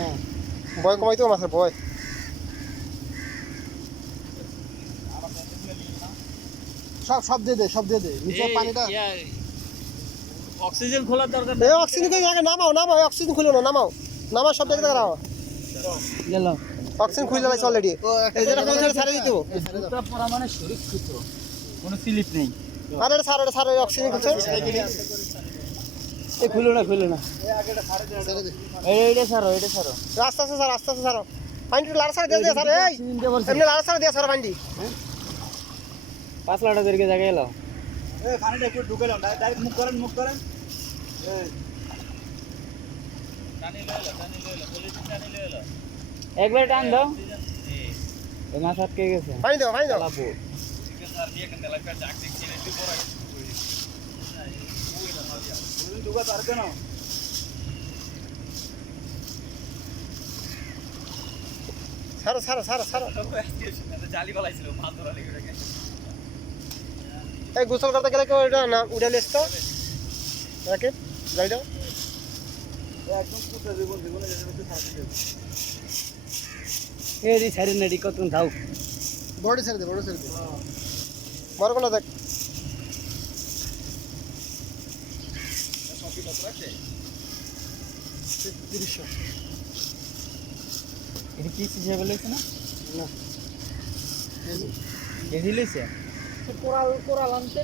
হ্যাঁ ভয় কমাইতে হবে মাছের ভয়। সব দিয়ে দে, সব দিয়ে দে নিচে পানিটা। অক্সিজেন খোলার দরকার এই অক্সিজেন আগে নামাও নামাও, অক্সিজেন খুলো না, নামাও নামাও, সব দেখে রাখো। গেল অক্সিজেন খুলে যাচ্ছে অলরেডি। এই যেটা খুলছে ছাড়ে দিতে হবে। জুতা পরা মানে সুরক্ষিত, কোনো স্লিপ নেই। আরে এটা ছাড়ো, অক্সিজেন খুলছে। এই খুলো না এইটা ছাড়ো আস্তে আস্তে ছাড়ো। পানিটা লাড়া ছাড়া দিয়ে ছাড়ো, এই এমনি লাড়া ছাড়া দিয়ে ছাড়ো পানি। 5 লাটা ধরে জায়গায় এলো। এই পানিটা একটু ঢুকে নাও, ডাইরেক্ট মুখ করেন এই টানি লইলো পুলিশ টানি লইলো। একবার টান দাও, এই মাছ আটকে গেছে। পানি দাও লাবো স্যার দিয়ে কেন লাগবে চাক দেখছি না একটু পরে ওই ঢুকা পারবে না। ছাড়ো। জালি বালাইছিল মাছ ধরা লেগে গেছে। এই গোসল করতে গেলে কেউ এটা না উড়ে লেসতো রাখে গাড়িটা। একদম পুরো জীবন যেতে থাকবে। এই রে সাইড নেডি কত দাও। বড় ছেড়ে দে বড় কোনা দেখ। সবই কত আছে? 300। এটা কি হিসাবে লইছে না? না এই লইছে কোরাল আনতে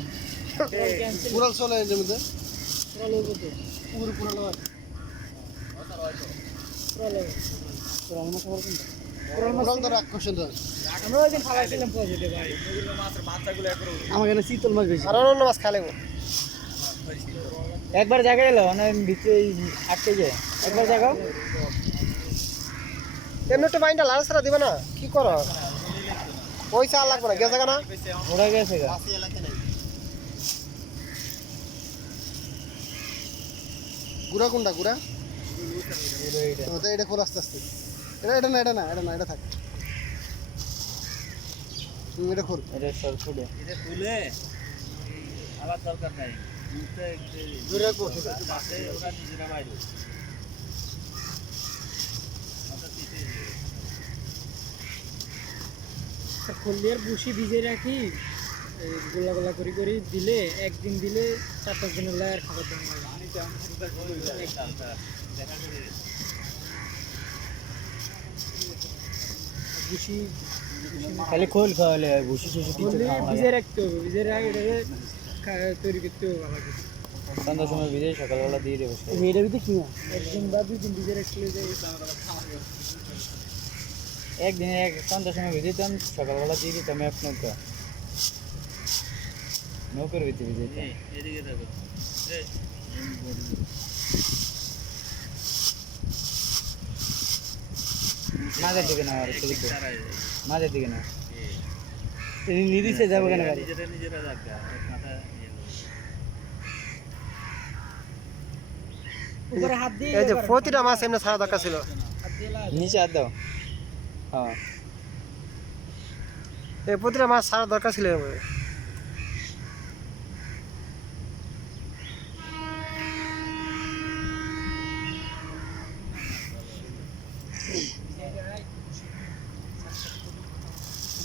পুরাল চলে এর মধ্যে। কোরাল হইব তো পুরাল হয়। কোরাল মাছ আবার কোনটা? পুরাল তো আকর্ষণ ধর। আমরা ওই দিন খাওয়াইছিলাম পজিটিভ ভাই। ওগুলো মাছের বাচ্চাগুলো একবার আমার এখানে শীতল মাছ বেশি। আর অন্য মাছ খালে একবার জায়গায় এলো মানে ভিতরে আটকে যায়। একবার জায়গাও এমনি একটু পানিটা লাড়া ছাড়া দিবে না, কি করো? ওই চা লাগবে না, গেছে না ওরা গেছে গা। গুড়া কোনটা গুড়া? এটা খোল আস্তে আস্তে। এটা না এটা থাক। এটা খোল। এটা সর ফুডে এটা তুলে আবার দরকার নাই। দূরে রাখবো বাসে ওরা নিজেরা বাইরে খোলিয়ার বুসি ভিজে রাখি গোলা করে দিলে একদিন দিলে 4-5 দিন হলে আর খাবার দাম লাগে। বুসি খালি খোল খাওয়ালে বুসি সুসি কিছু ভিজে রাখতে হবে, ভিজে রাখে তৈরি করতে হবে ভালো করে। সন্ধ্যার সময় ভিজে সকালবেলা দিয়ে দেবো। এটা ভিজে কি একদিন বা 2 দিন ভিজে রাখলে একদিন সন্ধ্যার সময় ভিজে দিতাম, সকালবেলা দিয়ে দিতাম আপনাকে নৌকর ভিতরে ভিজে দিতাম। এদিকে দেখো মাঝের দিকে না আর মাঝের দিকে না নিরিশে যাবো কেন গাড়ি নিজেরা যাবে উপরে হাত দিয়ে এই যে প্রতিটা মাছ এমনি ছাড়া দরকার ছিল। নিচে হাত দাও। হ্যাঁ এই প্রতিটা মাছ ছাড়া দরকার ছিল।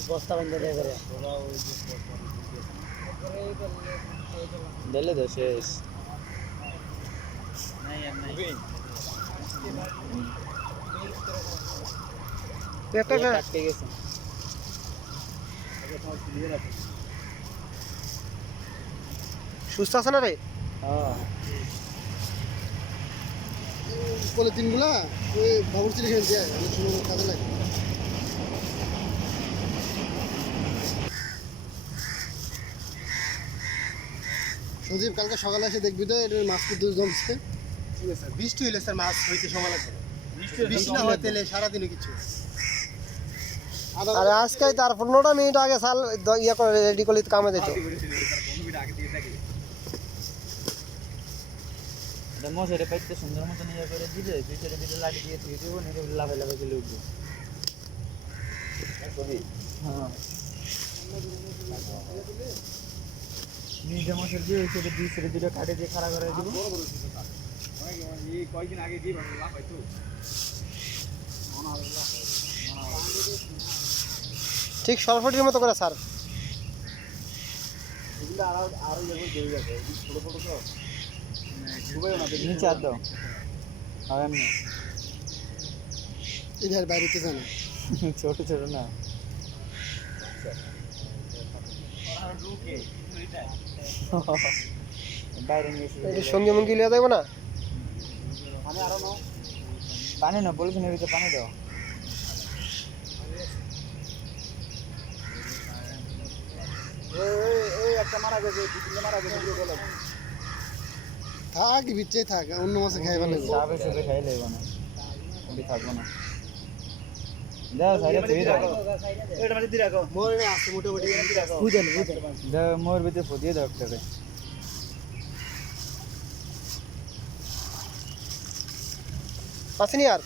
বস্তা বান্ধা দেয় করে দিলে তো শেষ। আটকে গেছে। সুস্থ আছে না রে? হ্যাঁ পলিথিনগুলা ওই বাবুর্চির এখানে দিয়ে অনেক সময় কাজে লাগে। সজীব কালকে সকালে এসে দেখবি তো এটার মাছ কিন্তু জমছে। বৃষ্টি হইলে স্যার মাছ হইতে সময় লাগবে। বৃষ্টি না হইতে সারাদিনও কিছু। আরে আজকে তার 15টা মিনিট আগে সাল ইয়ে করে রেডি করলে কামে দিত। মশারি পাইতে সুন্দর মতো নিয়ে করে দিলে ভিতরে লাঠি দিয়ে দিয়ে দেবো, নিয়ে লাভে চলে উঠবো। হ্যাঁ নিজে মশারি দিয়ে দুটো কাটে দিয়ে খাড়া করে দিব। কয়েকদিন আগে দিয়ে লাভ হয়তো ঠিক সরফটির মতো করে স্যার। এগুলো আরো যেগুলো জড়ে যাবে ছোট ছোট তো ডুবেও না নিচে আর দাও আর এমনি এদের বাড়িতে জানো ছোট ছোট না ঢুকে বাইরে নিয়ে এসে এটা সঙ্গে মঙ্গি লিয়ে যাবো না? আমি আরো নাও পানি না পলিথিনের ভিতরে পানি দাও এই একটা মারা গেছে দু তিনটে মারা গেছে ভিডিও কলে থাক বিচ্ছে থাক, অন্য মাছে খাই ভালো লাগবে। সাপে সুপে খাই লাগবে না ওটি থাকবো না দাও সাইডে ফিরে দাও এটা মাঝে দিয়ে রাখো মোর এনে আছে মোটামুটি দাও মোর ভিতরে ফুটিয়ে দাও একটাকে আসেনি আর